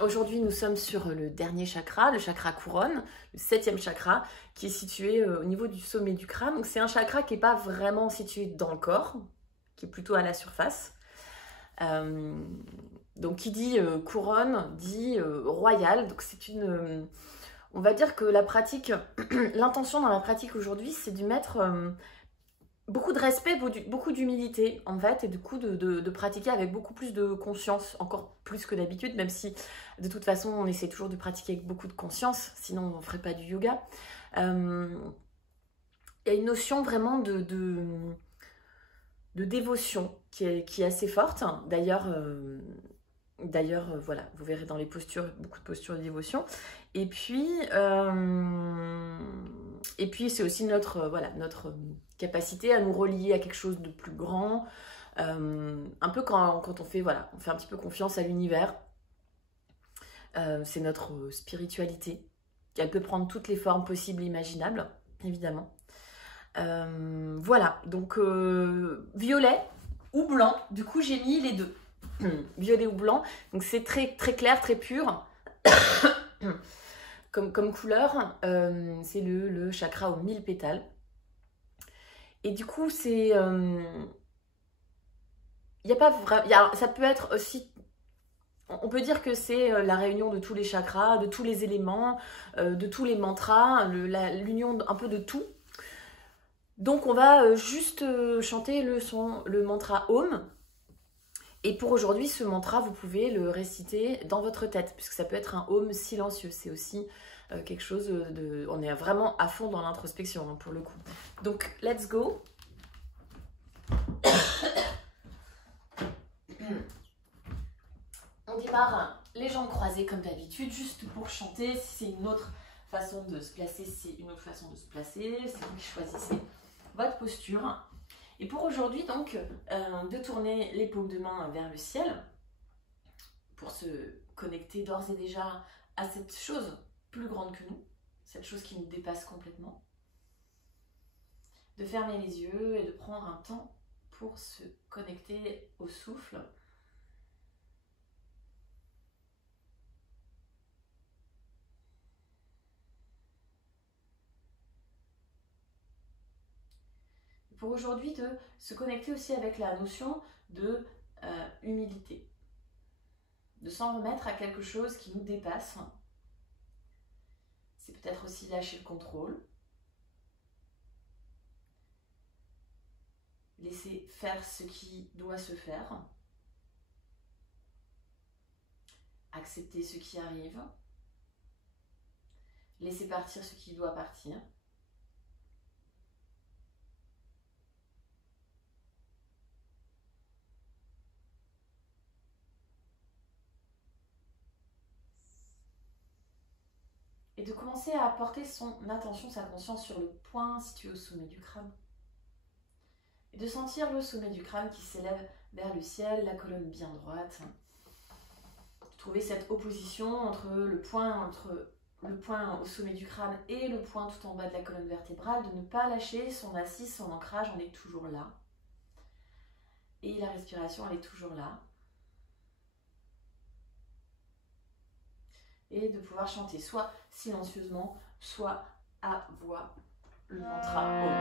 Aujourd'hui, nous sommes sur le dernier chakra, le chakra couronne, le 7e chakra, qui est situé au niveau du sommet du crâne. Donc, c'est un chakra qui n'est pas vraiment situé dans le corps, qui est plutôt à la surface. Donc, qui dit couronne, dit royal. Donc, c'est une... on va dire que la pratique, l'intention dans la pratique aujourd'hui, c'est de mettre beaucoup de respect, beaucoup d'humilité en fait, et du coup de pratiquer avec beaucoup plus de conscience, encore plus que d'habitude, même si de toute façon on essaie toujours de pratiquer avec beaucoup de conscience, sinon on ne ferait pas du yoga. Il y a une notion vraiment de dévotion qui est assez forte. D'ailleurs, voilà, vous verrez dans les postures, beaucoup de postures de dévotion. Et puis c'est aussi notre capacité à nous relier à quelque chose de plus grand. Un peu quand on fait, voilà, on fait un petit peu confiance à l'univers. C'est notre spiritualité. Elle peut prendre toutes les formes possibles et imaginables, évidemment. Voilà, donc violet ou blanc. Du coup, j'ai mis les deux. Violet ou blanc. Donc, c'est très, très clair, très pur. Comme couleur, c'est le chakra aux 1000 pétales. Et du coup, c'est... il y a pas vraiment... ça peut être aussi... On peut dire que c'est la réunion de tous les chakras, de tous les éléments, de tous les mantras, l'union un peu de tout. Donc, on va juste chanter le mantra Om. Et pour aujourd'hui, ce mantra, vous pouvez le réciter dans votre tête, puisque ça peut être un Om silencieux. C'est aussi quelque chose de... On est vraiment à fond dans l'introspection, hein, pour le coup. Donc, let's go. On démarre les jambes croisées comme d'habitude, juste pour chanter. Si c'est une autre façon de se placer, c'est une autre façon de se placer. C'est vous qui choisissez votre posture. Et pour aujourd'hui, donc, de tourner les paumes de main vers le ciel pour se connecter d'ores et déjà à cette chose plus grande que nous, cette chose qui nous dépasse complètement. De fermer les yeux et de prendre un temps pour se connecter au souffle. Pour aujourd'hui, de se connecter aussi avec la notion de humilité. De s'en remettre à quelque chose qui nous dépasse. C'est peut-être aussi lâcher le contrôle. Laisser faire ce qui doit se faire. Accepter ce qui arrive. Laisser partir ce qui doit partir. Et de commencer à porter son attention, sa conscience sur le point situé au sommet du crâne. Et de sentir le sommet du crâne qui s'élève vers le ciel, la colonne bien droite. De trouver cette opposition entre le point au sommet du crâne et le point tout en bas de la colonne vertébrale, de ne pas lâcher son assise, son ancrage, on est toujours là. Et la respiration, elle est toujours là. Et de pouvoir chanter soit silencieusement, soit à voix le mantra Om.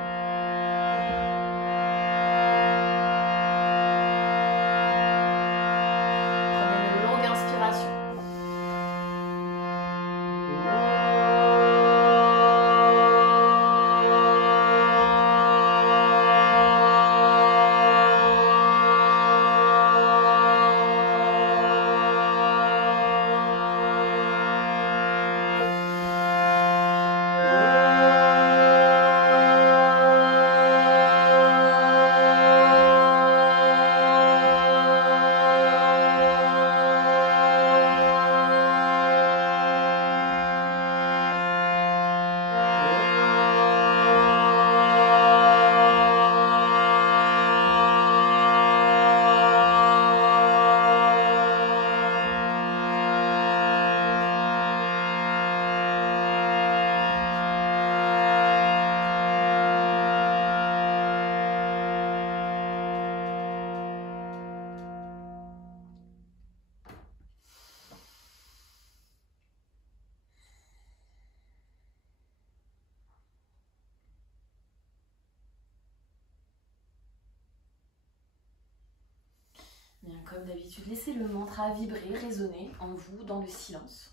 Bien, comme d'habitude, laissez le mantra vibrer, résonner en vous dans le silence.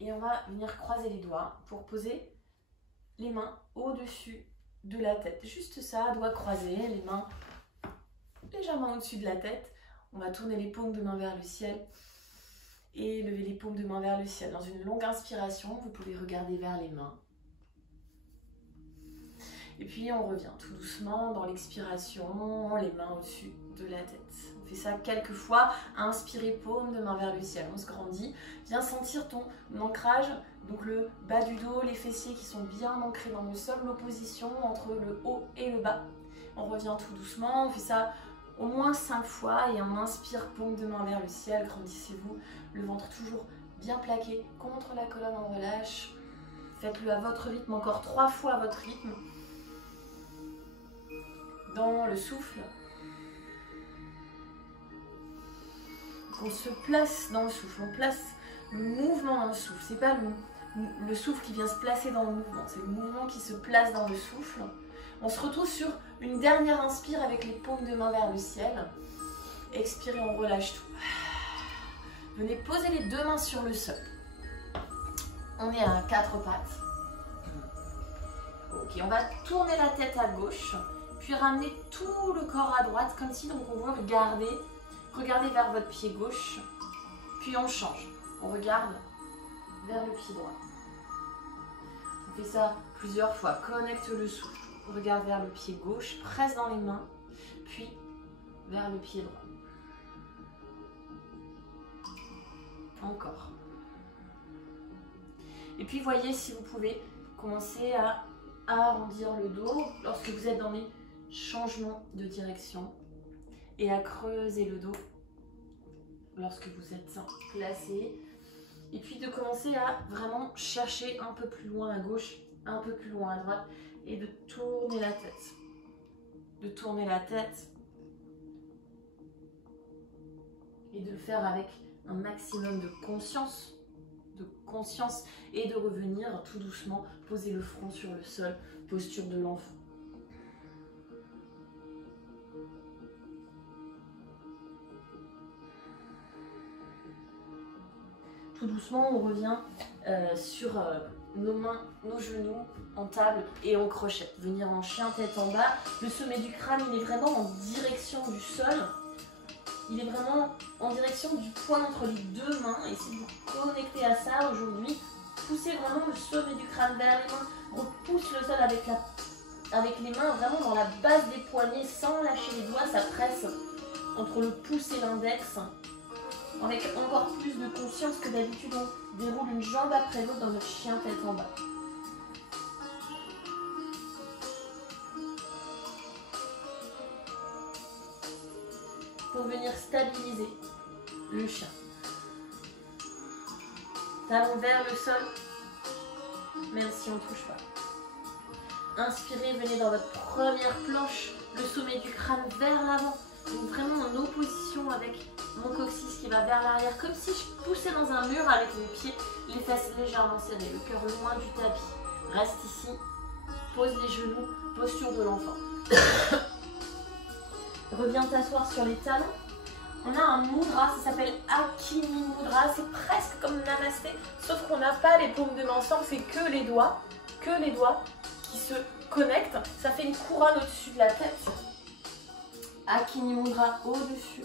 Et on va venir croiser les doigts pour poser les mains au-dessus de la tête. Juste ça, doigts croisés, les mains légèrement au-dessus de la tête. On va tourner les paumes de main vers le ciel et lever les paumes de main vers le ciel. Dans une longue inspiration, vous pouvez regarder vers les mains. Et puis on revient tout doucement dans l'expiration, les mains au-dessus de la tête. On fait ça quelques fois. Inspirez, paume de main vers le ciel. On se grandit. Viens sentir ton ancrage, donc le bas du dos, les fessiers qui sont bien ancrés dans le sol, l'opposition entre le haut et le bas. On revient tout doucement. On fait ça au moins 5 fois et on inspire, paume de main vers le ciel. Grandissez-vous. Le ventre toujours bien plaqué contre la colonne, on relâche. Faites-le à votre rythme, encore 3 fois à votre rythme. Dans le souffle. On se place dans le souffle, on place le mouvement dans le souffle. C'est pas le souffle qui vient se placer dans le mouvement, c'est le mouvement qui se place dans le souffle. On se retrouve sur une dernière inspire avec les paumes de main vers le ciel. Expirez, on relâche tout. Venez poser les 2 mains sur le sol. On est à 4 pattes. Ok, on va tourner la tête à gauche, puis ramener tout le corps à droite, comme si donc on veut regarder vers votre pied gauche, puis on change. On regarde vers le pied droit. On fait ça plusieurs fois. Connecte le souffle. On regarde vers le pied gauche, presse dans les mains, puis vers le pied droit. Encore. Et puis voyez si vous pouvez commencer à arrondir le dos lorsque vous êtes dans les changements de direction et à creuser le dos lorsque vous êtes placé. Et puis de commencer à vraiment chercher un peu plus loin à gauche, un peu plus loin à droite et de tourner la tête. De tourner la tête et de le faire avec un maximum de conscience et de revenir tout doucement, poser le front sur le sol, posture de l'enfant. Tout doucement, on revient sur nos mains, nos genoux en table et en crochet. Venir en chien tête en bas. Le sommet du crâne, il est vraiment en direction du sol. Il est vraiment en direction du point entre les 2 mains. Et si vous connectez à ça aujourd'hui, poussez vraiment le sommet du crâne vers les mains. Repousse le sol avec les mains vraiment dans la base des poignets sans lâcher les doigts. Ça presse entre le pouce et l'index. Avec encore plus de conscience que d'habitude, on déroule une jambe après l'autre dans notre chien tête en bas. Pour venir stabiliser le chien. Talon vers le sol, même si on ne touche pas. Inspirez, venez dans votre première planche, le sommet du crâne vers l'avant. Donc vraiment en opposition avec mon coccyx qui va vers l'arrière, comme si je poussais dans un mur avec mes pieds, les fesses légèrement serrées, le cœur loin du tapis. Reste ici, pose les genoux, posture de l'enfant. Reviens t'asseoir sur les talons. On a un mudra, ça s'appelle Akini Mudra, c'est presque comme Namasté, sauf qu'on n'a pas les paumes de main ensemble, c'est que les doigts qui se connectent. Ça fait une couronne au-dessus de la tête. Akini Mudra au-dessus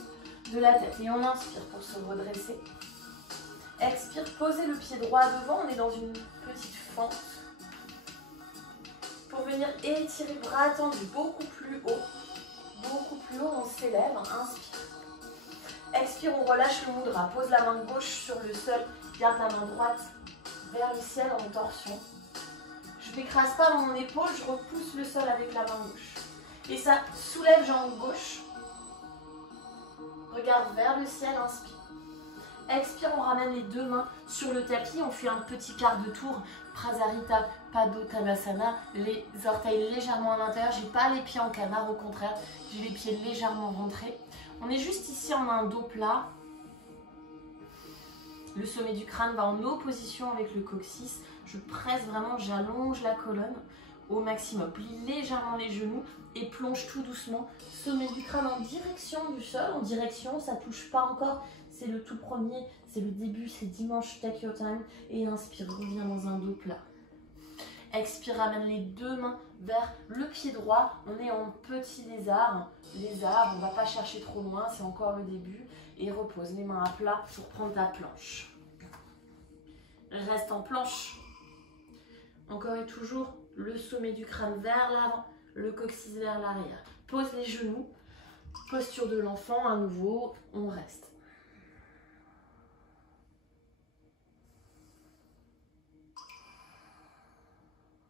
de la tête. Et on inspire pour se redresser. Expire, posez le pied droit devant. On est dans une petite fente. Pour venir étirer, bras tendus beaucoup plus haut. Beaucoup plus haut, on s'élève. Inspire. Expire, on relâche le mudra. Pose la main gauche sur le sol. Garde la main droite vers le ciel en torsion. Je n'écrase pas mon épaule, je repousse le sol avec la main gauche. Et ça soulève jambe gauche. Regarde vers le ciel, inspire. Expire, on ramène les 2 mains sur le tapis. On fait un petit quart de tour. Prasarita Padottanasana. Les orteils légèrement à l'intérieur. J'ai pas les pieds en canard, au contraire. J'ai les pieds légèrement rentrés. On est juste ici en un dos plat. Le sommet du crâne va en opposition avec le coccyx. Je presse vraiment, j'allonge la colonne au maximum. Plie légèrement les genoux et plonge tout doucement. Sommet du crâne en direction du sol. En direction, ça ne touche pas encore. C'est le tout premier, c'est le début, c'est dimanche, take your time. Et inspire, reviens dans un dos plat. Expire, ramène les deux mains vers le pied droit. On est en petit lézard. Lézard, on ne va pas chercher trop loin, c'est encore le début. Et repose les mains à plat pour prendre ta planche. Reste en planche. Encore et toujours, le sommet du crâne vers l'avant, le coccyx vers l'arrière. Pose les genoux. Posture de l'enfant, à nouveau, on reste.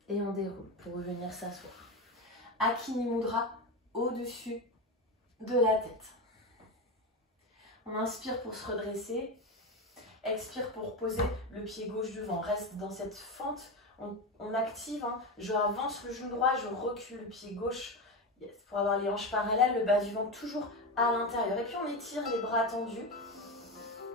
Et on déroule pour revenir s'asseoir. Akini Mudra au-dessus de la tête. On inspire pour se redresser. Expire pour poser le pied gauche devant. Reste dans cette fente. On active. Hein. Je avance le genou droit, je recule le pied gauche. Yes. Pour avoir les hanches parallèles, le bas du ventre toujours à l'intérieur. Et puis on étire les bras tendus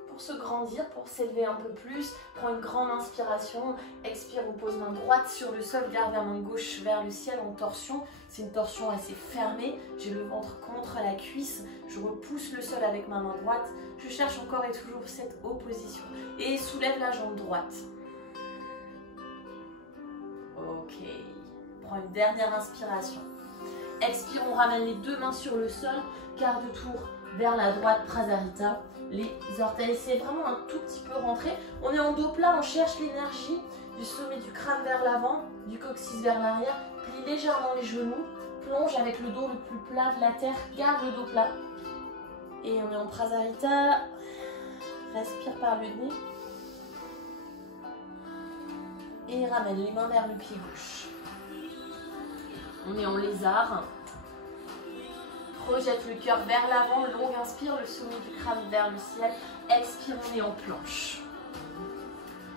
pour se grandir, pour s'élever un peu plus. Prends une grande inspiration. Expire, on pose main droite sur le sol, garde la main gauche vers le ciel en torsion. C'est une torsion assez fermée. J'ai le ventre contre la cuisse. Je repousse le sol avec ma main droite. Je cherche encore et toujours cette opposition. Et soulève la jambe droite. Ok. Prends une dernière inspiration. Expire, on ramène les deux mains sur le sol. Quart de tour vers la droite, Prasarita. Les orteils, c'est vraiment un tout petit peu rentré. On est en dos plat, on cherche l'énergie du sommet du crâne vers l'avant, du coccyx vers l'arrière. Plie légèrement les genoux. Plonge avec le dos le plus plat de la terre. Garde le dos plat. Et on est en Prasarita. Respire par le nez. Et ramène les mains vers le pied gauche. On est en lézard. Projette le cœur vers l'avant. Longue inspire, le sommet du crâne vers le ciel. Expire, on est en planche.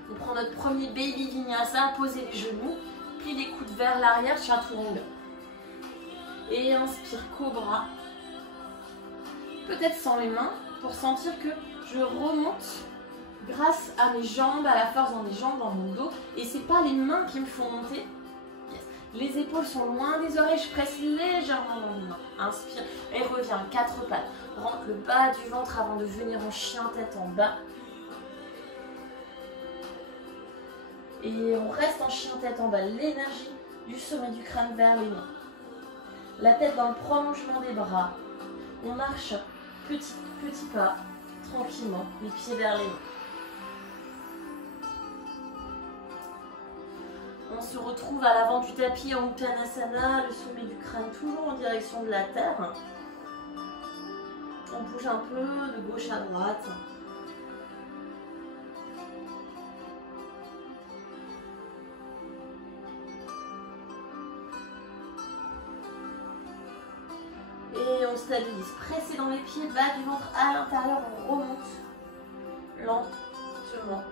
On prend notre premier Baby Vinyasa. Posez les genoux. Plie les coudes vers l'arrière. Chaturanga. Et inspire, Cobra. Peut-être sans les mains, pour sentir que je remonte grâce à mes jambes, à la force dans mes jambes, dans mon dos. Et ce n'est pas les mains qui me font monter. Yes. Les épaules sont loin des oreilles, je presse légèrement dans les mains. Inspire et reviens, quatre pattes. Rentre le bas du ventre avant de venir en chien tête en bas. Et on reste en chien tête en bas. L'énergie du sommet du crâne vers les mains. La tête dans le prolongement des bras. On marche petit pas, tranquillement, les pieds vers les mains. On se retrouve à l'avant du tapis en Uttanasana, le sommet du crâne toujours en direction de la terre. On bouge un peu de gauche à droite. Et on stabilise. Pressez dans les pieds, bas du ventre à l'intérieur, on remonte lentement.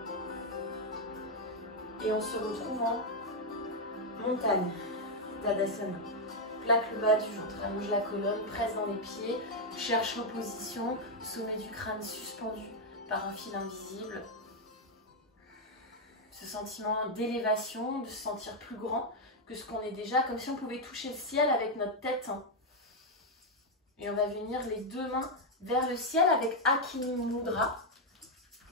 Et on se retrouve en montagne, Tadasana. Plaque le bas du ventre, allonge la colonne, presse dans les pieds, cherche l'opposition, sommet du crâne suspendu par un fil invisible. Ce sentiment d'élévation, de se sentir plus grand que ce qu'on est déjà, comme si on pouvait toucher le ciel avec notre tête. Et on va venir les deux mains vers le ciel avec Akini Mudra.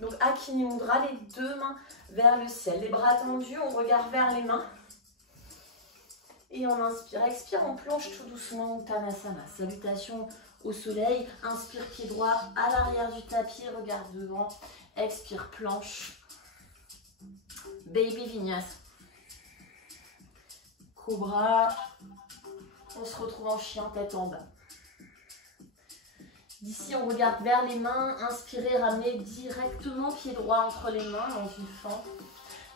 Donc Akini Mudra, les deux mains vers le ciel. Les bras tendus, on regarde vers les mains. Et on inspire. Expire, on plonge tout doucement Uttanasana. Salutation au soleil. Inspire, pied droit à l'arrière du tapis, regarde devant. Expire, planche. Baby Vinyasa. Cobra. On se retrouve en chien tête en bas. D'ici, on regarde vers les mains. Inspirez, ramenez directement pied droit entre les mains dans une fente.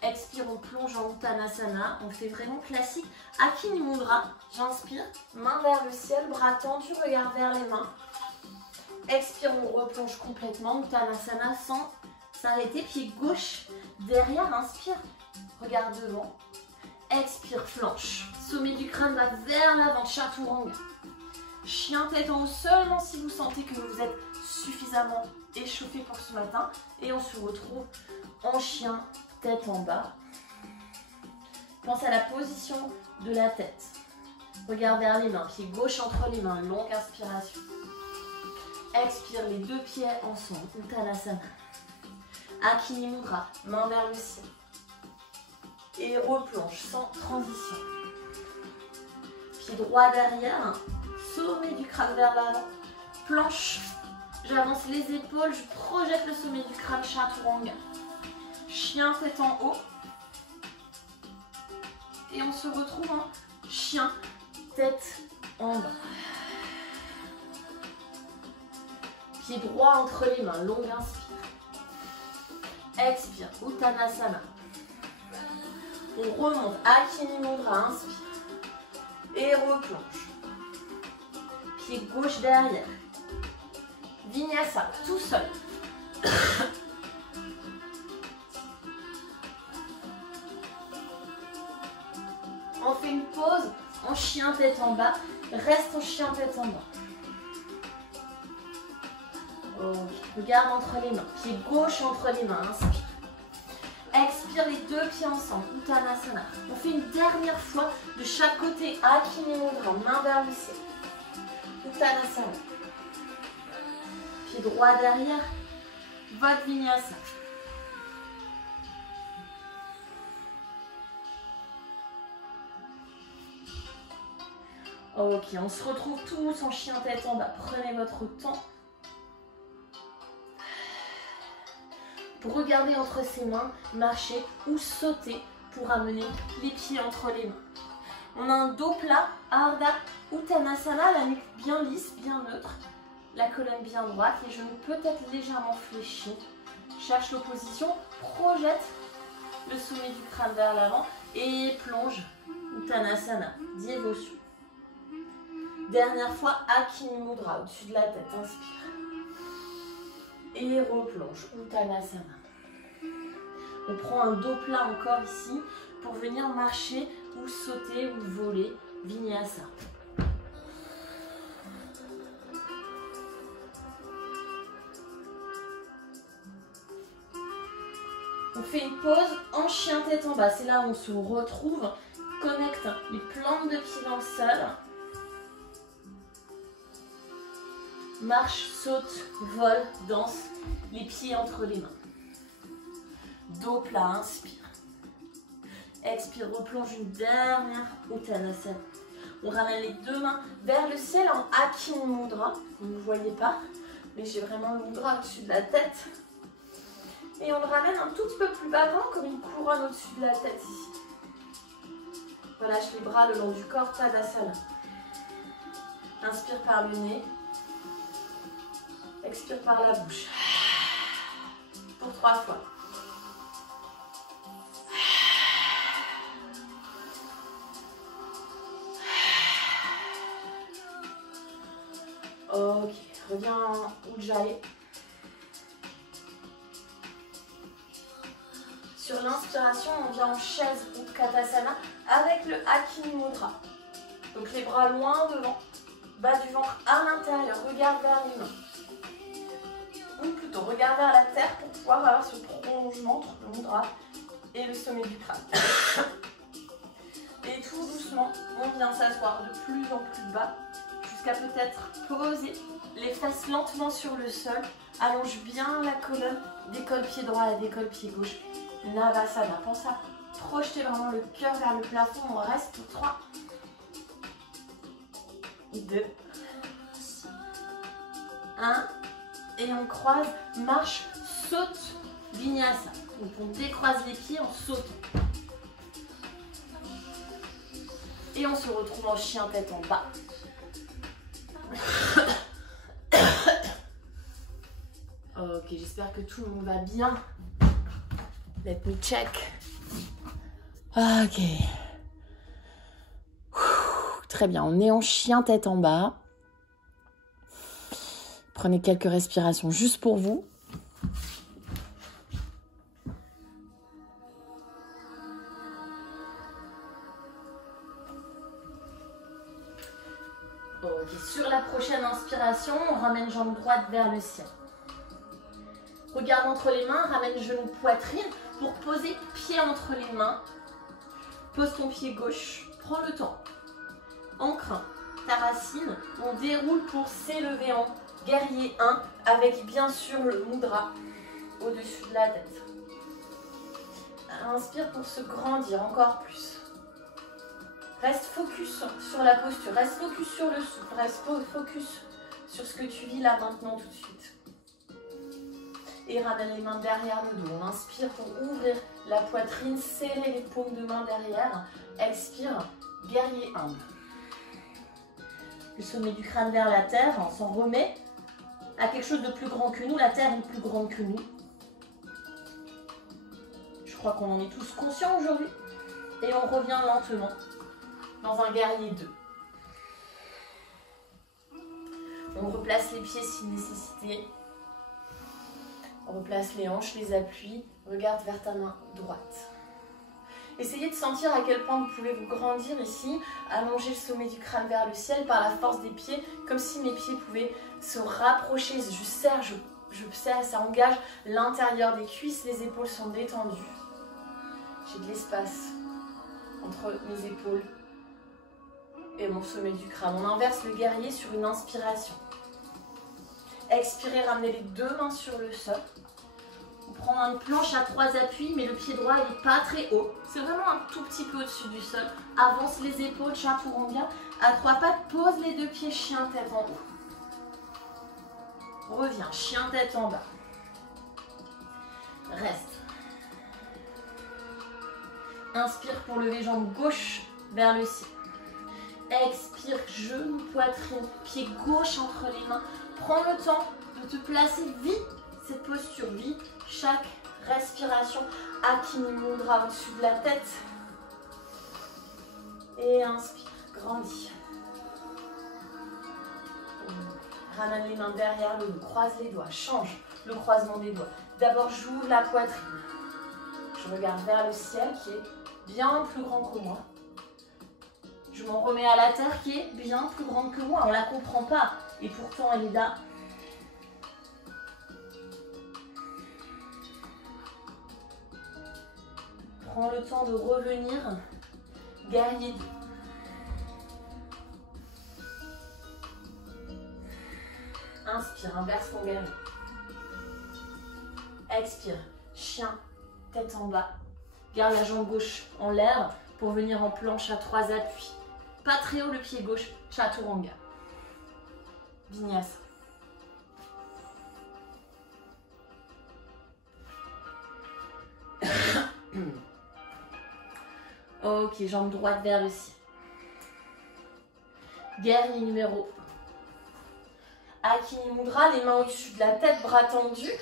Expire, on plonge en Uttanasana. On fait vraiment classique. Akini Mudra. J'inspire, main vers le ciel, bras tendus, regard vers les mains. Expire, on replonge complètement. Uttanasana sans s'arrêter. Pied gauche derrière. Inspire, regarde devant. Expire, planche. Sommet du crâne va vers l'avant. Chaturanga. Chien tête en haut seulement si vous sentez que vous êtes suffisamment échauffé pour ce matin. Et on se retrouve en chien, tête en bas. Pense à la position de la tête. Regarde vers les mains, pied gauche entre les mains, longue inspiration. Expire les deux pieds ensemble, Uttanasana. Akini Mudra, main vers le ciel. Et replonge sans transition. Pied droit derrière, sommet du crâne vers l'avant. Planche, j'avance les épaules, je projette le sommet du crâne, Chaturanga. Chien tête en haut. Et on se retrouve en chien, tête en bas. Pied droit entre les mains, longue inspire. Expire, Uttanasana. On remonte, Akini Mudra, inspire. Et replonge. Pied gauche derrière. Vinyasa, tout seul. On fait une pause en chien tête en bas. Reste en chien tête en bas. Regarde entre les mains. Pied gauche entre les mains. Inspire. Expire les deux pieds ensemble. Uttanasana. On fait une dernière fois de chaque côté. Akini Mudra. Main vers le ciel. Uttanasana. Pied droit derrière. Votre Vinyasa. Ok, on se retrouve tous en chien tête en bas. Prenez votre temps. Pour regarder entre ses mains, marcher ou sauter pour amener les pieds entre les mains. On a un dos plat, Ardha Uttanasana, la nuque bien lisse, bien neutre, la colonne bien droite, les genoux peut-être légèrement fléchis. Cherche l'opposition, projette le sommet du crâne vers l'avant et plonge Uttanasana, dévotion. Dernière fois, Akini Mudra, au-dessus de la tête, inspire. Et replonge, Uttanasana. On prend un dos plat encore ici pour venir marcher ou sauter ou voler, Vinyasa. On fait une pause en chien tête en bas. C'est là où on se retrouve, connecte les plantes de pied dans le sol. Marche, saute, vole, danse, les pieds entre les mains. Dos plat, inspire. Expire, replonge une dernière Uttanasana. On ramène les deux mains vers le ciel en Akini Mudra. Vous ne voyez pas, mais j'ai vraiment le mudra au-dessus de la tête. Et on le ramène un tout petit peu plus bas, comme une couronne au-dessus de la tête ici. Relâche les bras le long du corps, Tadasana. Inspire par le nez. Expire par la bouche. Pour 3 fois. Ok, reviens en Ujjayi. Sur l'inspiration, on vient en chaise Utkatasana avec le Akini Mudra. Donc les bras loin devant, bas du ventre à l'intérieur, regarde vers les mains. Ou plutôt, regarde vers la terre pour pouvoir avoir ce prolongement entre le mudra et le sommet du crâne. Et tout doucement, on vient s'asseoir de plus en plus bas jusqu'à peut-être poser les fesses lentement sur le sol. Allonge bien la colonne, décolle pied droit et décolle pied gauche. Navasana. Pense à projeter vraiment le cœur vers le plafond. On reste pour 3, 2, 1. Et on croise, marche, saute, Vinyasa. Donc on décroise les pieds en sautant. Et on se retrouve en chien tête en bas. Ok, j'espère que tout le monde va bien. Let me check. Ok. Très bien, on est en chien tête en bas. Prenez quelques respirations juste pour vous. Ok, sur la prochaine inspiration, on ramène jambe droite vers le ciel. Regarde entre les mains, ramène genou, poitrine pour poser pied entre les mains. Pose ton pied gauche, prends le temps. Ancre ta racine, on déroule pour s'élever en guerrier 1 avec bien sûr le mudra au-dessus de la tête. Inspire pour se grandir encore plus. Reste focus sur la posture, reste focus sur le souffle, reste focus sur ce que tu vis là maintenant tout de suite. Et ramène les mains derrière le dos. On inspire pour ouvrir la poitrine, serrer les paumes de main derrière. Expire, guerrier 1. Le sommet du crâne vers la terre, on s'en remet à quelque chose de plus grand que nous. La terre est plus grande que nous. Je crois qu'on en est tous conscients aujourd'hui. Et on revient lentement dans un guerrier 2. On replace les pieds si nécessité. On replace les hanches, les appuis. Regarde vers ta main droite. Essayez de sentir à quel point vous pouvez vous grandir ici. Allonger le sommet du crâne vers le ciel par la force des pieds. Comme si mes pieds pouvaient se rapprocher. Je serre, je serre, ça engage l'intérieur des cuisses. Les épaules sont détendues. J'ai de l'espace entre mes épaules et mon sommet du crâne. On inverse le guerrier sur une inspiration. Expirez, ramenez les deux mains sur le sol. On prend une planche à 3 appuis, mais le pied droit il n'est pas très haut. C'est vraiment un tout petit peu au-dessus du sol. Avance les épaules, chaturanga. À 3 pattes, pose les 2 pieds, chien tête en haut. Reviens, chien tête en bas. Reste. Inspire pour lever jambe gauche vers le ciel. Expire, genou, poitrine, pied gauche entre les mains. Prends le temps de te placer, vis cette posture, vis chaque respiration. Akini Mudra au-dessus de la tête. Et inspire, grandis. Ramène les mains derrière le dos, croise les doigts, change le croisement des doigts. D'abord, j'ouvre la poitrine. Je regarde vers le ciel qui est bien plus grand que moi. Je m'en remets à la terre qui est bien plus grande que moi. On ne la comprend pas. Et pourtant, elle est là. Prends le temps de revenir. Guerrier 2. Inspire, inverse ton guerrier. Expire, chien, tête en bas. Garde la jambe gauche en l'air pour venir en planche à 3 appuis. Pas très haut le pied gauche, chaturanga. Vinyasa. Ok, jambe droite vers le ciel. Guerrier numéro 1. Akini Mudra, les mains au-dessus de la tête, bras tendus.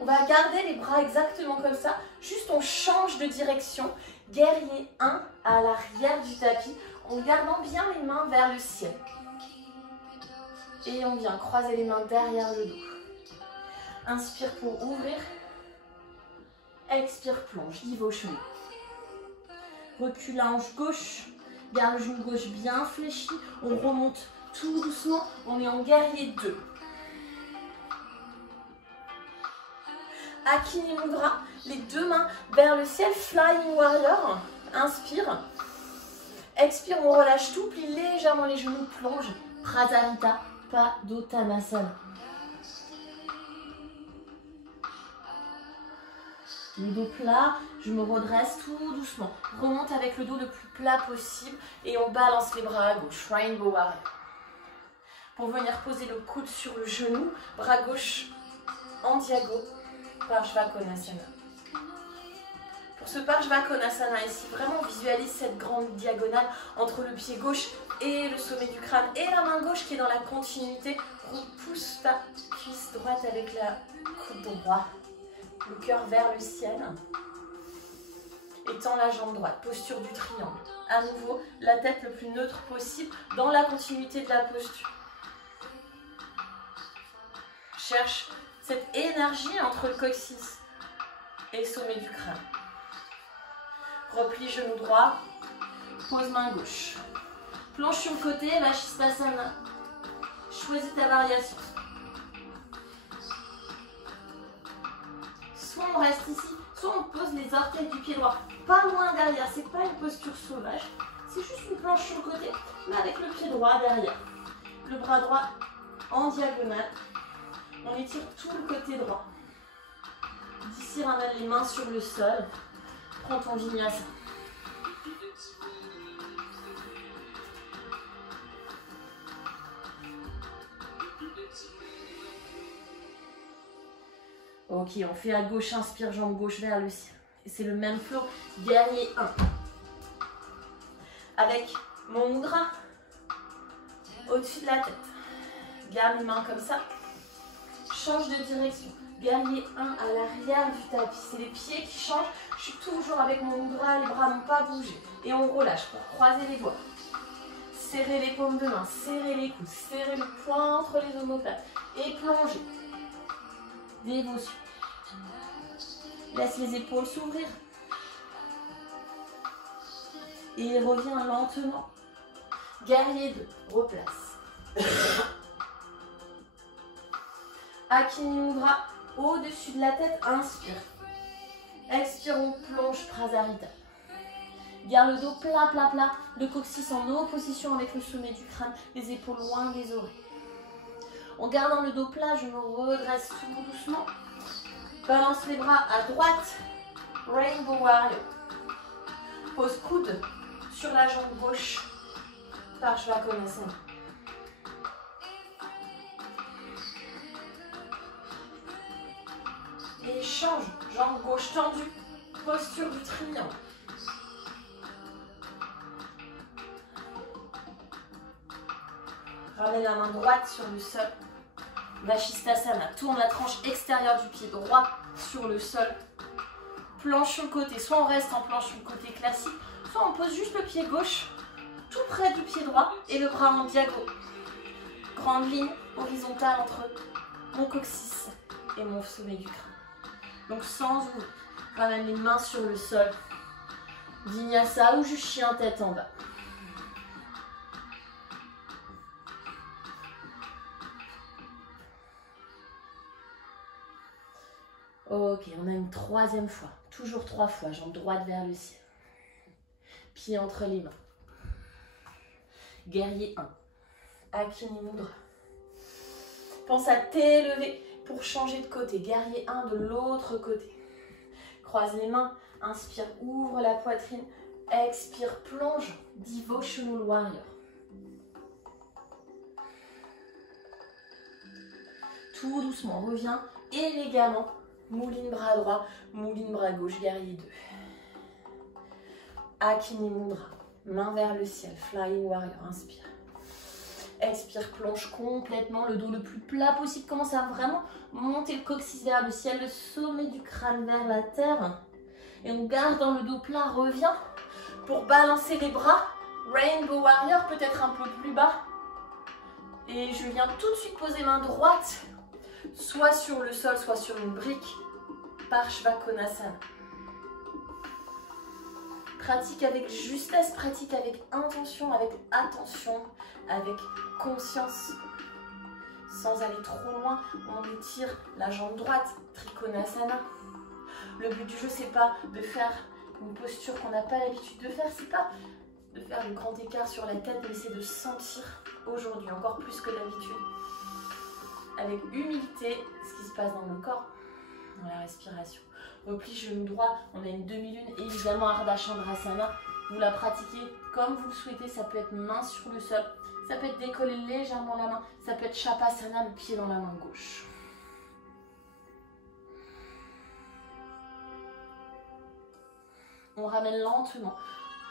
On va garder les bras exactement comme ça. Juste on change de direction. Guerrier 1 à l'arrière du tapis en gardant bien les mains vers le ciel. Et on vient croiser les mains derrière le dos. Inspire pour ouvrir. Expire, plonge, diva au chemin. Recule la hanche gauche. Garde le genou gauche bien fléchi. On remonte tout doucement. On est en guerrier 2. Akini Mudra, les 2 mains vers le ciel, Flying Warrior. Inspire. Expire, on relâche tout, plie légèrement les genoux, plonge. Prasarita Padottanasana. Le dos plat, je me redresse tout doucement. Remonte avec le dos le plus plat possible et on balance les bras à gauche. Rainbow Warrior. Pour venir poser le coude sur le genou, bras gauche en diago. Parshvakonasana. Pour ce Parshvakonasana ici, vraiment visualise cette grande diagonale entre le pied gauche et le sommet du crâne et la main gauche qui est dans la continuité. Repousse ta cuisse droite avec la coude droite, le cœur vers le ciel. Étends la jambe droite, posture du triangle. À nouveau, la tête le plus neutre possible dans la continuité de la posture. Cherche cette énergie entre le coccyx et le sommet du crâne. Replie genou droit, pose main gauche. Planche sur le côté, Vashisthasana. Choisis ta variation. Soit on reste ici, soit on pose les orteils du pied droit pas loin derrière. C'est pas une posture sauvage, c'est juste une planche sur le côté, mais avec le pied droit derrière. Le bras droit en diagonale. On étire tout le côté droit. D'ici, ramène les mains sur le sol. Prends ton vinyasa. Ok, on fait à gauche, inspire, jambe gauche vers le ciel. Et c'est le même flow, guerrier 1. Avec mon mudra au-dessus de la tête. Garde les mains comme ça. Change de direction. Guerrier 1 à l'arrière du tapis. C'est les pieds qui changent. Je suis toujours avec mon mudra, les bras n'ont pas bougé. Et on relâche pour croiser les doigts. Serrez les paumes de main, serrez les coudes, serrez le poing entre les omoplates. Et plongez. Dévotion. Laisse les épaules s'ouvrir. Et reviens lentement. Guerrier 2, replace. Akini Mudra au-dessus de la tête, inspire. Expire, on plonge Prasarita. Garde le dos plat, plat, plat. Le coccyx en opposition avec le sommet du crâne. Les épaules loin des oreilles. En gardant le dos plat, je me redresse tout doucement. Balance les bras à droite. Rainbow Warrior. Pose coude sur la jambe gauche. Parshvakonasana. Et change. Jambe gauche tendue. Posture du triangle. Ramène la main droite sur le sol. Vashisthasana. Tourne la tranche extérieure du pied droit sur le sol. Planche sur le côté. Soit on reste en planche sur le côté classique, soit on pose juste le pied gauche tout près du pied droit et le bras en diagonale. Grande ligne horizontale entre mon coccyx et mon sommet du crâne. Donc sans ouvrir. Ramène les mains sur le sol. Vinyasa ou juste chien tête en bas. Ok, on a une troisième fois. Toujours 3 fois. Jambe droite vers le ciel. Pieds entre les mains. Guerrier 1. Akini Mudra. Pense à t'élever pour changer de côté. Guerrier 1 de l'autre côté. Croise les mains. Inspire, ouvre la poitrine. Expire, plonge. Devotional Warrior. Tout doucement, reviens élégamment. Mouline bras droit, mouline bras gauche, guerrier 2. Akini Mudra, main vers le ciel, Flying Warrior, inspire. Expire, plonge complètement, le dos le plus plat possible. Commence à vraiment monter le coccyx vers le ciel, le sommet du crâne vers la terre. Et on garde dans le dos plat, revient pour balancer les bras. Rainbow Warrior, peut-être un peu plus bas. Et je viens tout de suite poser main droite, soit sur le sol, soit sur une brique. Parshvakonasana. Pratique avec justesse, pratique avec intention, avec attention, avec conscience. Sans aller trop loin, on étire la jambe droite, Trikonasana. Le but du jeu, c'est pas de faire une posture qu'on n'a pas l'habitude de faire, c'est pas de faire le grand écart sur la tête, mais c'est de sentir aujourd'hui, encore plus que d'habitude, avec humilité, ce qui se passe dans le corps. Dans la respiration. Repli genou droit, on a une demi-lune, évidemment Ardha Chandrasana. Vous la pratiquez comme vous le souhaitez, ça peut être main sur le sol, ça peut être décoller légèrement la main, ça peut être Chapasana, le pied dans la main gauche. On ramène lentement.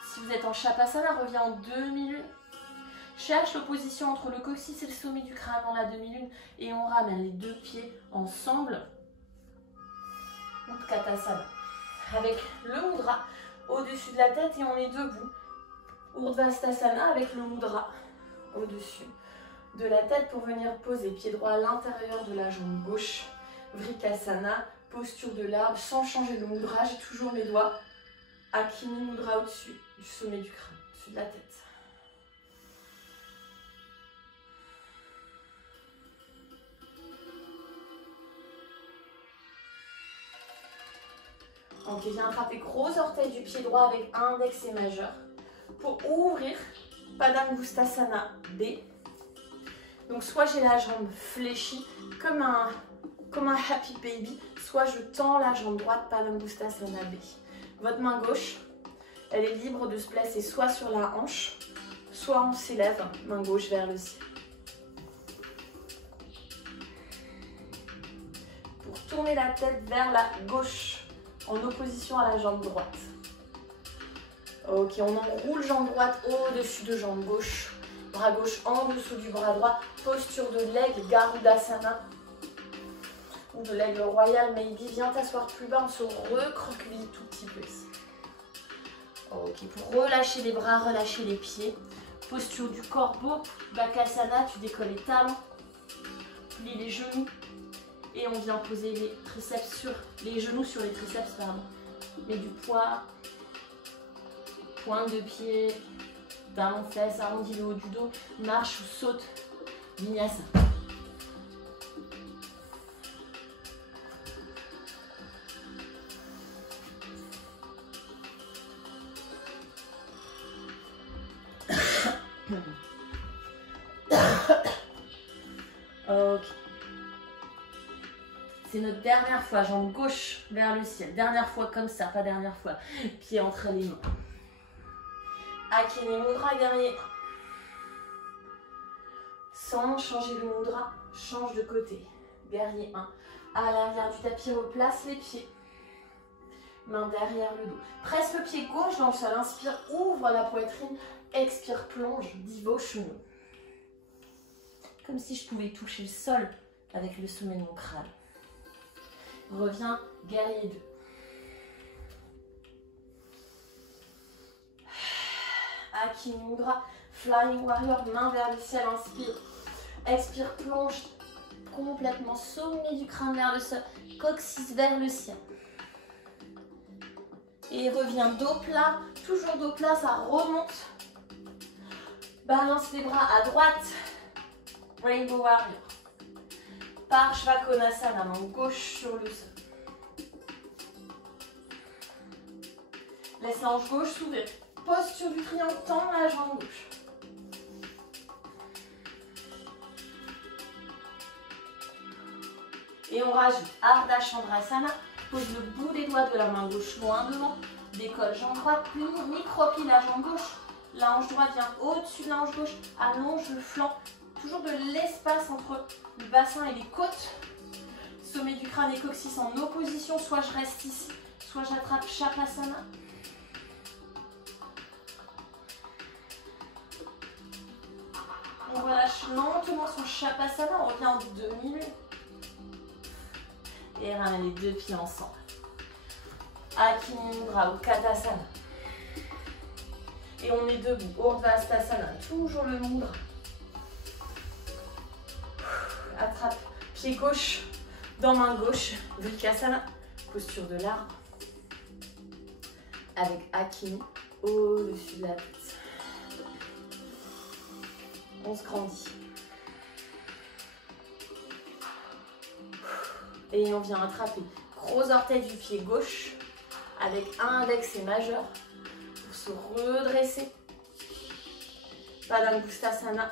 Si vous êtes en Chapasana, reviens en demi-lune. Cherche l'opposition entre le coccyx et le sommet du crâne dans la demi-lune et on ramène les deux pieds ensemble. Utkatasana. Avec le mudra au-dessus de la tête et on est debout. Urdhvastasana avec le mudra au-dessus de la tête pour venir poser pied droit à l'intérieur de la jambe gauche. Vrikasana, posture de l'arbre sans changer le mudra. J'ai toujours mes doigts. Akini Mudra au-dessus du sommet du crâne, au-dessus de la tête. Ok, viens attraper gros orteil du pied droit avec index et majeur pour ouvrir Padangusthasana B. Donc soit j'ai la jambe fléchie comme un happy baby, soit je tends la jambe droite, Padangusthasana B. Votre main gauche, elle est libre de se placer soit sur la hanche, soit on s'élève, main gauche vers le ciel. Pour tourner la tête vers la gauche, en opposition à la jambe droite. Ok, on enroule jambe droite au-dessus de jambe gauche. Bras gauche en dessous du bras droit. Posture de l'aigle, Garudasana. Ou de l'aigle royal, maybe. Viens t'asseoir plus bas, on se recroqueville tout petit peu ici. Ok, pour relâcher les bras, relâcher les pieds. Posture du corbeau, Bakasana, tu décolles les talons. Plie les genoux. Et on vient poser les triceps sur les genoux sur les triceps, pardon. Mets du poids. Pointe de pied, talon fesse, arrondis le haut du dos, marche ou saute, vinyasa. Ok. C'est notre dernière fois, jambe gauche vers le ciel. Dernière fois comme ça, pas dernière fois. Pied entre les mains. Akini Mudra, guerrier. Sans changer le mudra, change de côté. Guerrier 1. À l'arrière du tapis, replace les pieds. Main derrière le dos. Presse le pied gauche dans le sol. Inspire, ouvre la poitrine. Expire, plonge, Devotional. Comme si je pouvais toucher le sol avec le sommet de mon crâne. Reviens, guerrier 2. Akini Mudra, Flying Warrior, main vers le ciel, inspire. Expire, plonge complètement, sommet du crâne vers le sol, coccyx vers le ciel. Et reviens dos plat, toujours dos plat, ça remonte. Balance les bras à droite, Rainbow Warrior. Parshvakonasana, main gauche sur le sol. Laisse l'ange gauche s'ouvrir. Posture du triangle, tends la jambe gauche. Et on rajoute Ardha Chandrasana. Pose le bout des doigts de la main gauche loin devant. Décolle jambe droite, micro-plie la jambe gauche. La hanche droite vient au-dessus de la hanche gauche. Allonge le flanc. Toujours de l'espace entre le bassin et les côtes. Sommet du crâne et coccyx en opposition. Soit je reste ici, soit j'attrape Shavasana. On relâche lentement son Shavasana, on revient en demi-lune. Et ramène les deux pieds ensemble. Akini Mudra ou Kadasana. Et on est debout, Urdhvastasana, toujours le mudra. Attrape pied gauche dans main gauche, Vrikasana, posture de l'arbre. Avec Akini au-dessus de la tête. On se grandit. Et on vient attraper gros orteil du pied gauche avec index et majeur pour se redresser. Padangusthasana.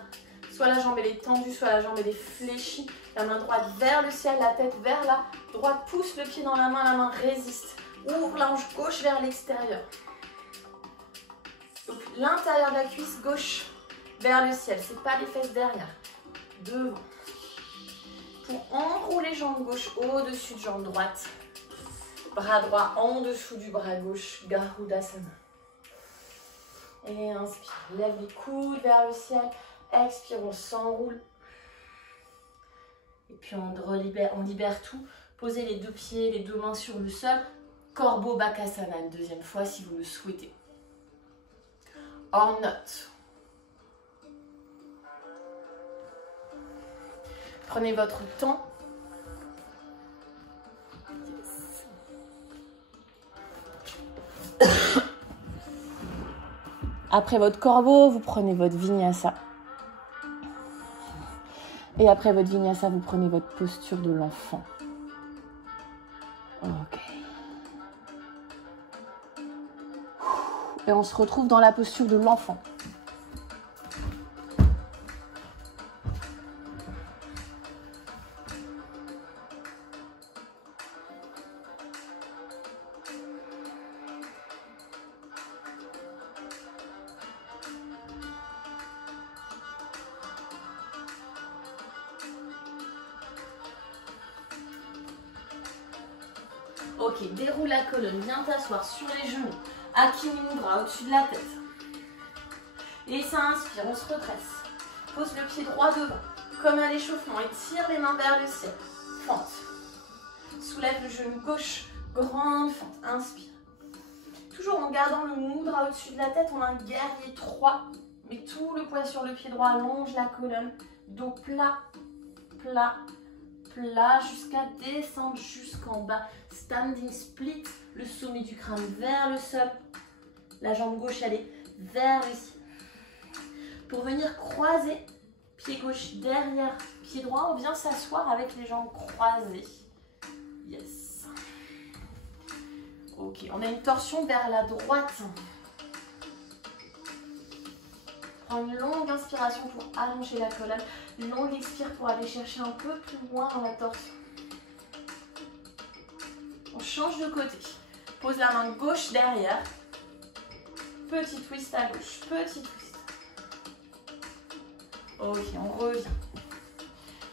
Soit la jambe elle est tendue, soit la jambe elle est fléchie. La main droite vers le ciel, la tête vers là. Droite pousse le pied dans la main résiste. Ouvre la hanche gauche vers l'extérieur. Donc l'intérieur de la cuisse gauche vers le ciel, c'est pas les fesses derrière. Devant. Pour enrouler jambe gauche au-dessus de jambe droite. Bras droit en dessous du bras gauche, Garudasana. Et inspire, lève les coudes vers le ciel. Expire, on s'enroule. Et puis on libère tout. Posez les deux pieds, les deux mains sur le sol. Corbeau Bakasana, une deuxième fois si vous le souhaitez. Or not. Prenez votre temps. Yes. Après votre corbeau, vous prenez votre vinyasa. Et après votre vinyasa, vous prenez votre posture de l'enfant. Ok. et on se retrouve dans la posture de l'enfant. Ok, déroule la colonne, viens t'asseoir sur les genoux, Akini Mudra au-dessus de la tête. Et ça inspire, on se redresse. Pose le pied droit devant, comme à l'échauffement, et tire les mains vers le ciel. Fente. Soulève le genou gauche, grande fente, inspire. Toujours en gardant le mudra au-dessus de la tête, on a un guerrier 3. Mais tout le poids sur le pied droit, allonge la colonne, dos plat, plat, plat, jusqu'à descendre jusqu'en bas. Standing split, le sommet du crâne vers le sol. La jambe gauche, elle est vers le ciel. Pour venir croiser, pied gauche derrière, pied droit, on vient s'asseoir avec les jambes croisées. Yes. Ok, on a une torsion vers la droite. Prends une longue inspiration pour allonger la colonne. Une longue expire pour aller chercher un peu plus loin dans la torsion. On change de côté. Pose la main gauche derrière. Petit twist à gauche. Petit twist. Ok, on revient.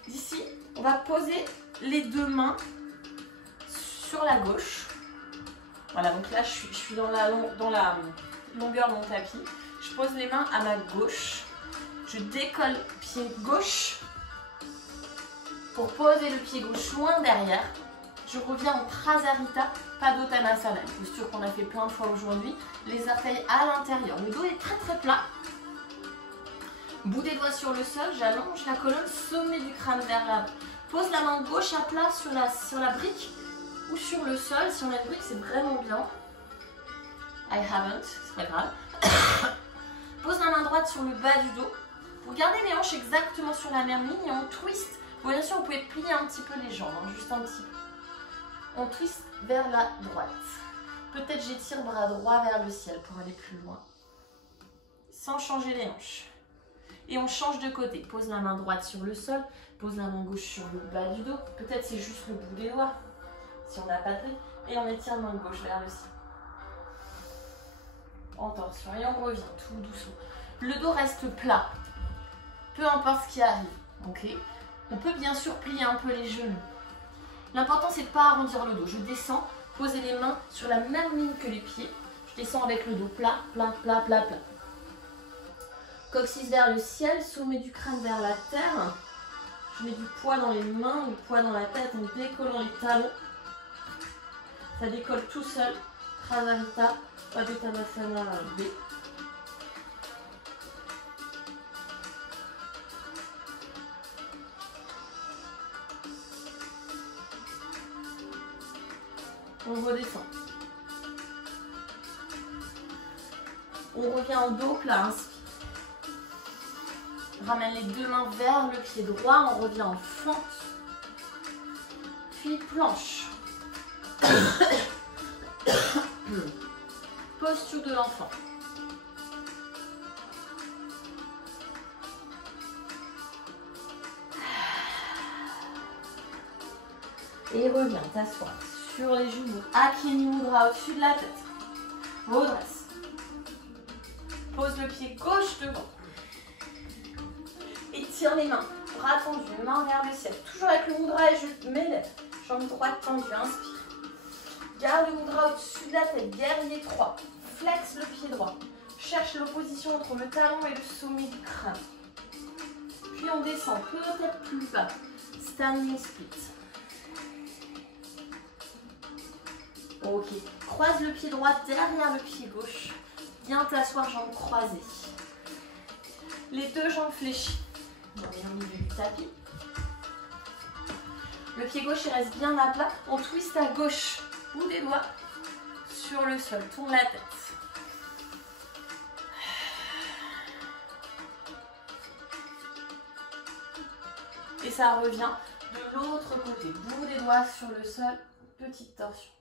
D'ici, on va poser les deux mains sur la gauche. Voilà, donc là, je suis dans la longueur de mon tapis. Je pose les mains à ma gauche. Je décolle pied gauche pour poser le pied gauche loin derrière. Je reviens en Prasarita, Padottanasana, une posture qu'on a fait plein de fois aujourd'hui. Les orteils à l'intérieur. Le dos est très très plat. Bout des doigts sur le sol, j'allonge la colonne, sommet du crâne vers l'avant. Pose la main gauche à plat sur la brique ou sur le sol. Si on a une brique, c'est vraiment bien. I haven't, c'est pas grave. Pose la main droite sur le bas du dos. Pour garder les hanches exactement sur la même ligne et on twist. Bien sûr, vous pouvez plier un petit peu les jambes, hein, juste un petit peu. On twist vers la droite. Peut-être j'étire bras droit vers le ciel pour aller plus loin. Sans changer les hanches. Et on change de côté. Pose la main droite sur le sol. Pose la main gauche sur le bas du dos. Peut-être c'est juste le bout des doigts. Si on n'a pas de brique. Et on étire main gauche vers le ciel. En torsion. Et on revient tout doucement. Le dos reste plat. Peu importe ce qui arrive. Ok. On peut bien sûr plier un peu les genoux. L'important, c'est de ne pas arrondir le dos. Je descends, poser les mains sur la même ligne que les pieds. Je descends avec le dos plat, plat, plat, plat, plat. Coccyx vers le ciel, sommet du crâne vers la terre. Je mets du poids dans les mains, du poids dans la tête en décollant les talons. Ça décolle tout seul. Prasarita, Padottanasana B. On redescend. On revient en dos plat, inspire. Ramène les deux mains vers le pied droit, on revient en fente. Puis planche. Posture de l'enfant. Et reviens t'asseoir sur les genoux. Akini Mudra au-dessus de la tête. Redresse. Pose le pied gauche devant. Étire les mains. Bras tendus, main vers le ciel. Toujours avec le mudra et je m'élève. Jambe droite tendue, inspire. Garde le mudra au-dessus de la tête. Guerrier 3. Flex le pied droit. Cherche l'opposition entre le talon et le sommet du crâne. Puis on descend peut-être plus bas. Standing split. Ok, croise le pied droit derrière le pied gauche. Viens t'asseoir, jambes croisées. Les deux jambes fléchies. On est au milieu du tapis. Le pied gauche il reste bien à plat. On twist à gauche. Bout des doigts sur le sol. Tourne la tête. Et ça revient de l'autre côté. Bout des doigts sur le sol. Petite torsion.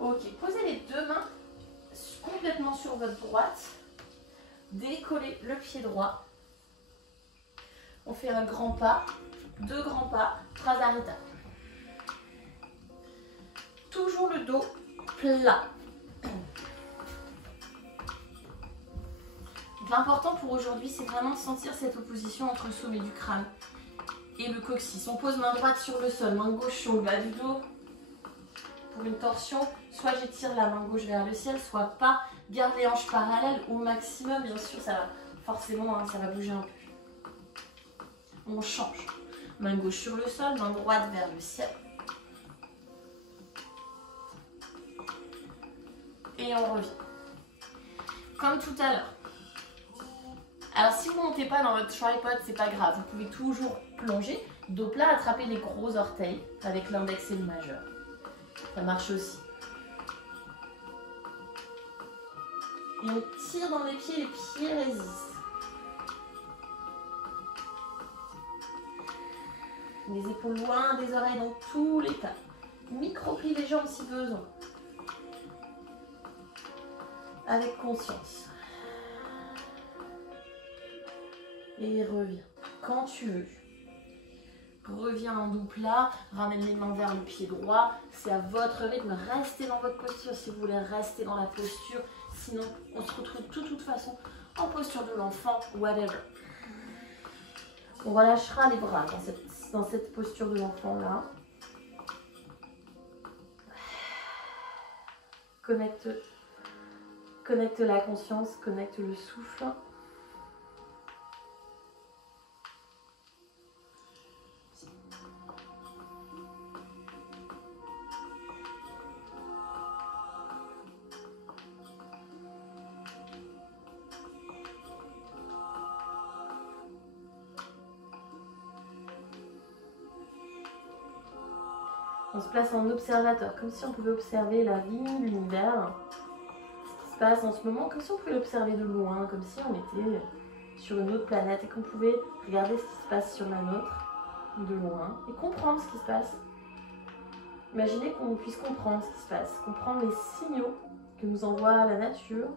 Ok, posez les deux mains complètement sur votre droite. Décollez le pied droit. On fait un grand pas, 2 grands pas, Trasarita. Toujours le dos plat. L'important pour aujourd'hui, c'est vraiment de sentir cette opposition entre le sommet du crâne et le coccyx. On pose main droite sur le sol, main gauche sur le bas du dos. Pour une torsion, soit j'étire la main gauche vers le ciel, soit pas. Garde les hanches parallèles au maximum. Bien sûr, ça va forcément, hein, ça va bouger un peu. On change. Main gauche sur le sol, main droite vers le ciel. Et on revient. Comme tout à l'heure. Alors si vous ne montez pas dans votre tripod, c'est pas grave. Vous pouvez toujours plonger. Dos plat, attraper les gros orteils avec l'index et le majeur. Ça marche aussi. Et on tire dans les pieds résistent. Les épaules loin des oreilles dans tous les cas. Micro-plie les jambes si besoin. Avec conscience. Et reviens. Quand tu veux. Reviens en dos plat. Ramène les mains vers le pied droit. C'est à votre rythme. Restez dans votre posture si vous voulez rester dans la posture. Sinon, on se retrouve de toute façon en posture de l'enfant, whatever. On relâchera les bras dans cette posture de l'enfant là. Connecte la conscience, connecte le souffle. On se place en observateur, comme si on pouvait observer la vie, l'univers, ce qui se passe en ce moment, comme si on pouvait l'observer de loin, comme si on était sur une autre planète et qu'on pouvait regarder ce qui se passe sur la nôtre de loin et comprendre ce qui se passe. Imaginez qu'on puisse comprendre ce qui se passe, comprendre les signaux que nous envoie la nature,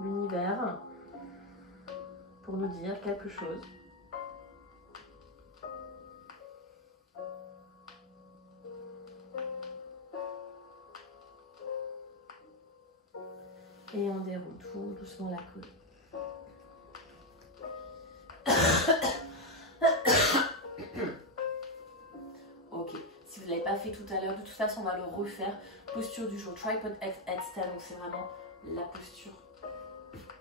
l'univers, pour nous dire quelque chose. Et on déroule tout doucement la coude. Ok, si vous ne l'avez pas fait tout à l'heure, de toute façon on va le refaire. Posture du jour, tripod headstand, donc c'est vraiment la posture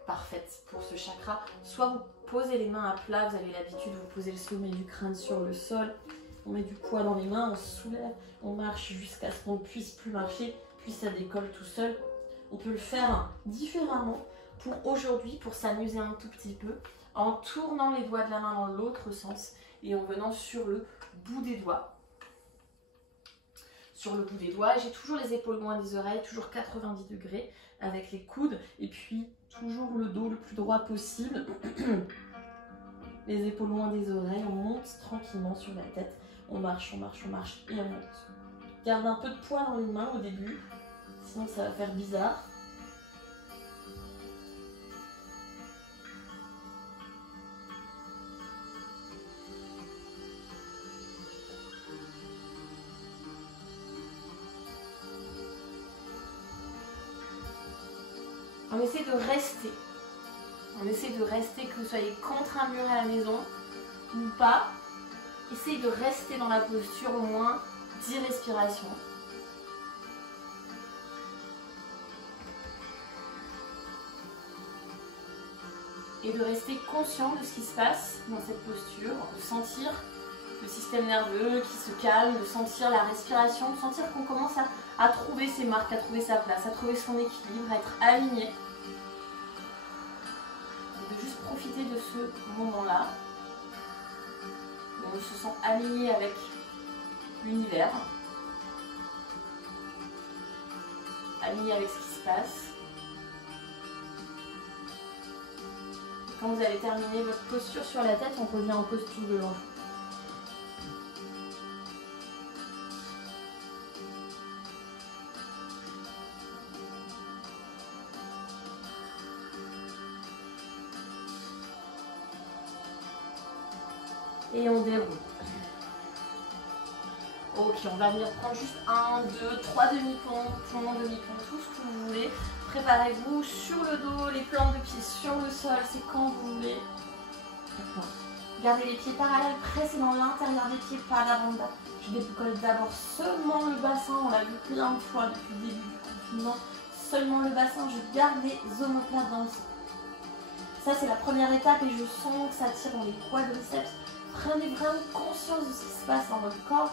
parfaite pour ce chakra. Soit vous posez les mains à plat, vous avez l'habitude, vous posez le sommet du crâne sur le sol. On met du poids dans les mains, on se soulève, on marche jusqu'à ce qu'on ne puisse plus marcher, puis ça décolle tout seul. On peut le faire différemment pour aujourd'hui, pour s'amuser un tout petit peu, en tournant les doigts de la main dans l'autre sens et en venant sur le bout des doigts. Sur le bout des doigts, j'ai toujours les épaules loin des oreilles, toujours 90 degrés avec les coudes et puis toujours le dos le plus droit possible. Les épaules loin des oreilles, on monte tranquillement sur la tête. On marche, on marche, on marche et on monte. Garde un peu de poids dans les mains au début. Sinon ça va faire bizarre. On essaie de rester. On essaie de rester, que vous soyez contre un mur à la maison ou pas. Essayez de rester dans la posture au moins 10 respirations. Et de rester conscient de ce qui se passe dans cette posture, de sentir le système nerveux qui se calme, de sentir la respiration, de sentir qu'on commence à trouver ses marques, à trouver sa place, à trouver son équilibre, à être aligné. Et de juste profiter de ce moment-là, où on se sent aligné avec l'univers, aligné avec ce qui se passe. Quand vous avez terminé votre posture sur la tête, on revient en posture de l'enfant. Et on déroule. Ok, on va venir prendre juste 1, 2, 3 demi-ponts, ponts, demi-ponts, tout ce que vous voulez. Préparez-vous sur le dos, les plantes de pieds sur le sol, c'est quand vous voulez. Gardez les pieds parallèles, pressez dans l'intérieur des pieds, pas d'avant-bas. Je décolle d'abord seulement le bassin, on l'a vu plein de fois depuis le début du confinement. Seulement le bassin, je garde les omoplates dans le sol. Ça c'est la première étape et je sens que ça tire dans les quadriceps. Prenez vraiment conscience de ce qui se passe dans votre corps.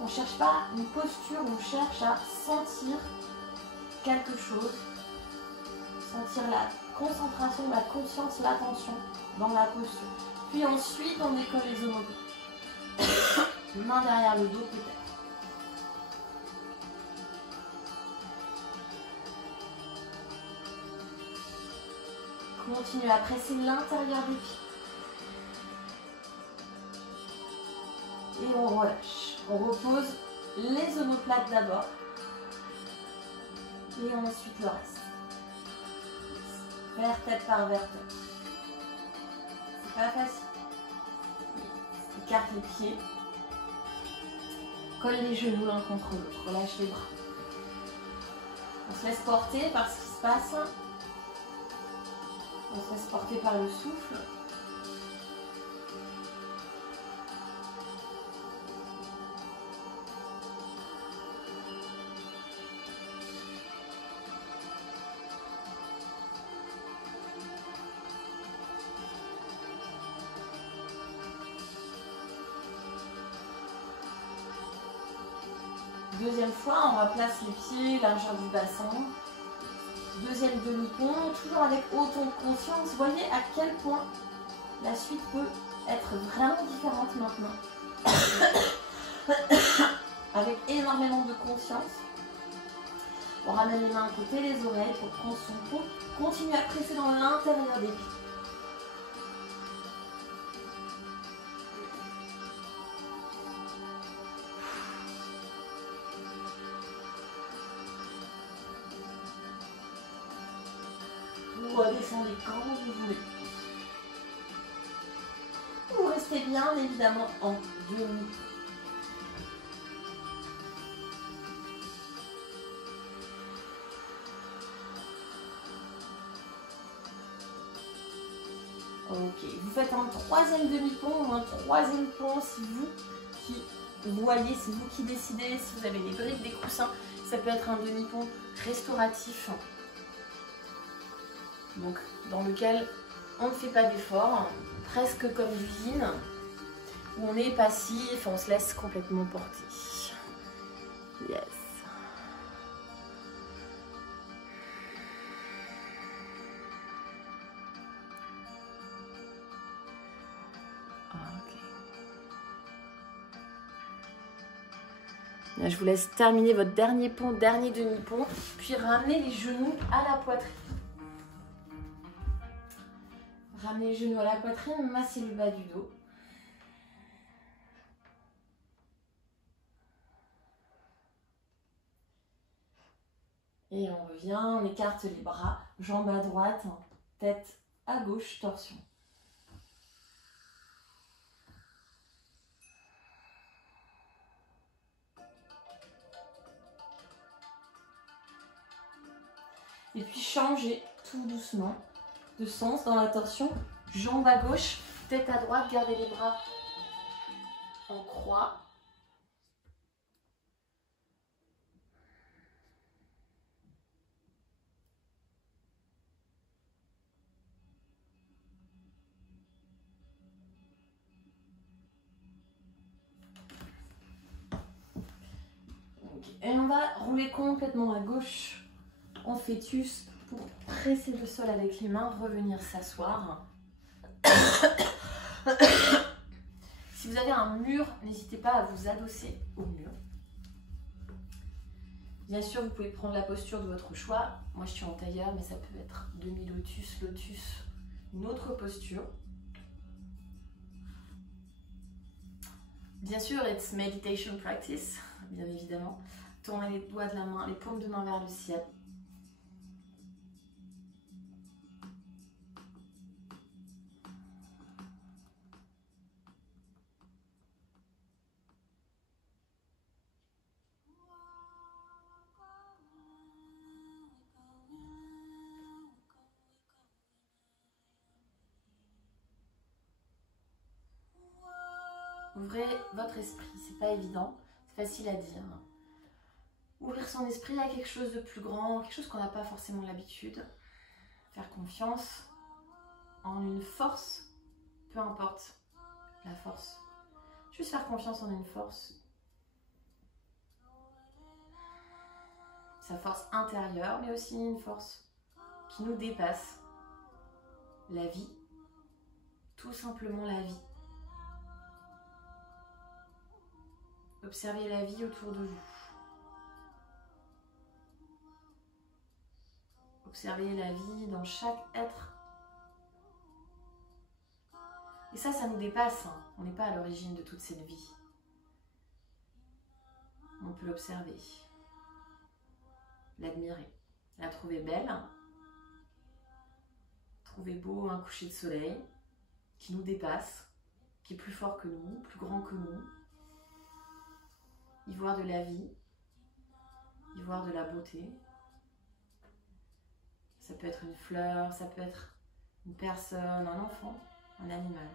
On ne cherche pas une posture, on cherche à sentir quelque chose. Sentir la concentration, la conscience, l'attention dans la posture. Puis ensuite, on décolle les omoplates. Main derrière le dos peut-être. Continuez à presser l'intérieur des pieds. Et on relâche. On repose les omoplates d'abord. Et ensuite le reste. Vertèbre par vertèbre. C'est pas facile. Écarte les pieds. Colle les genoux l'un contre l'autre. Relâche les bras. On se laisse porter par ce qui se passe. On se laisse porter par le souffle. Deuxième fois, on replace les pieds, largeur du bassin. Deuxième demi-pont, toujours avec autant de conscience. Voyez à quel point la suite peut être vraiment différente maintenant. Avec énormément de conscience. On ramène les mains à côté, les oreilles pour prendre son pont. Continue à presser dans l'intérieur des pieds. Redescendez quand vous voulez. Vous restez bien évidemment en demi. Ok, vous faites un troisième demi-pont ou un troisième pont, c'est vous qui voyez, c'est vous qui décidez. Si vous avez des briques, des coussins, ça peut être un demi-pont restauratif. Donc, dans lequel on ne fait pas d'effort, presque comme l'usine, où on est passif, on se laisse complètement porter. Yes. Ok. Là, je vous laisse terminer votre dernier pont, dernier demi-pont, puis ramener les genoux à la poitrine. Ramenez les genoux à la poitrine, massez le bas du dos. Et on revient, on écarte les bras, jambes à droite, tête à gauche, torsion. Et puis changez tout doucement de sens dans la torsion. Jambes à gauche, tête à droite, gardez les bras en croix. Et on va rouler complètement à gauche en fœtus pour presser le sol avec les mains, revenir s'asseoir. Si vous avez un mur, n'hésitez pas à vous adosser au mur. Bien sûr, vous pouvez prendre la posture de votre choix. Moi, je suis en tailleur, mais ça peut être demi-lotus, lotus, une autre posture. Bien sûr, it's meditation practice, bien évidemment. Tournez les doigts de la main, les paumes de main vers le ciel. Ouvrez votre esprit, c'est pas évident, c'est facile à dire. Ouvrir son esprit à quelque chose de plus grand, quelque chose qu'on n'a pas forcément l'habitude. Faire confiance en une force, peu importe la force. Juste faire confiance en une force. Sa force intérieure, mais aussi une force qui nous dépasse. La vie, tout simplement la vie. Observez la vie autour de vous. Observez la vie dans chaque être. Et ça nous dépasse. On n'est pas à l'origine de toute cette vie. On peut l'observer, l'admirer, la trouver belle, trouver beau un coucher de soleil qui nous dépasse, qui est plus fort que nous, plus grand que nous. Y voir de la vie, y voir de la beauté. Ça peut être une fleur, ça peut être une personne, un enfant, un animal.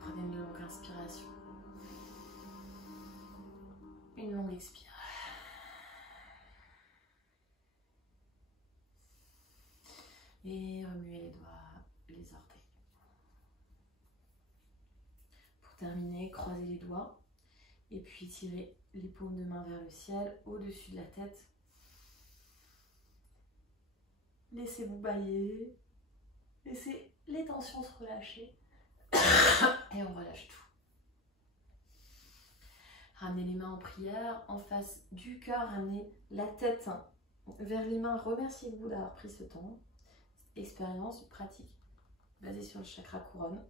Prenez une longue inspiration. Une longue expire. Et remuez les doigts, les orteils. Pour terminer, croisez les doigts et puis tirez les paumes de main vers le ciel, au-dessus de la tête. Laissez-vous balayer. Laissez les tensions se relâcher. Et on relâche tout. Ramenez les mains en prière, en face du cœur, ramenez la tête vers les mains. Remerciez-vous d'avoir pris ce temps. Expérience, pratique. basé sur le chakra couronne.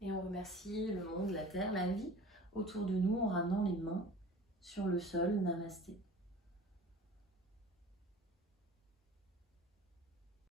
Et on remercie le monde, la terre, la vie autour de nous en ramenant les mains sur le sol. Namasté.